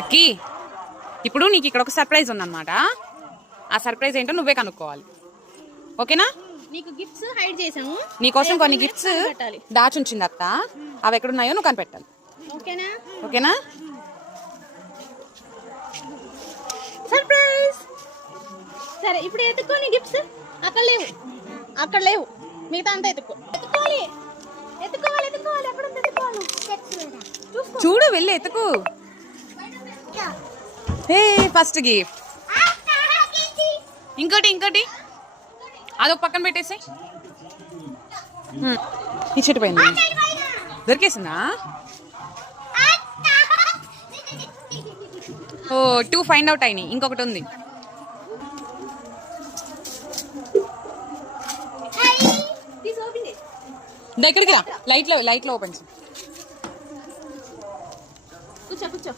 అక్కి ఇప్పుడు నీకు ఇక్కడ ఒక సర్ప్రైజ్ ఉందన్నమాట. ఆ సర్ప్రైజ్ ఏంటో నువ్వే కనుక్కోవాలి. ఓకేనా? నీకు గిఫ్ట్స్ హైడ్ చేసాము. నీకోసం కొన్ని గిఫ్ట్స్ దాచుంచింది అత్త. అవి ఎక్కడున్నాయో నువ్వు కనిపెట్టాలి. ఓకేనా? ఓకేనా? సర్ప్రైజ్. సరే ఇప్పుడు ఎత్తుకో నీ గిఫ్ట్స్. అక్కడ లేవు మిగతా అంతా ఎత్తుకోవాలి. ఎక్కడ ఎత్తుకోవాలి? చూడు, వెళ్ళి ఎత్తుకు. హే, ఫస్ట్ గిఫ్ట్. ఇంకోటి అదొక పక్కన పెట్టేసి. ఈ చెట్టు పైన దొరికేసిందా? ఓ, 2 ఫైండ్ అవుట్ అయినాయి. ఇంకొకటి ఉంది. దగ్గరికి రా. లైట్ లో ఓపెన్. కూర్చో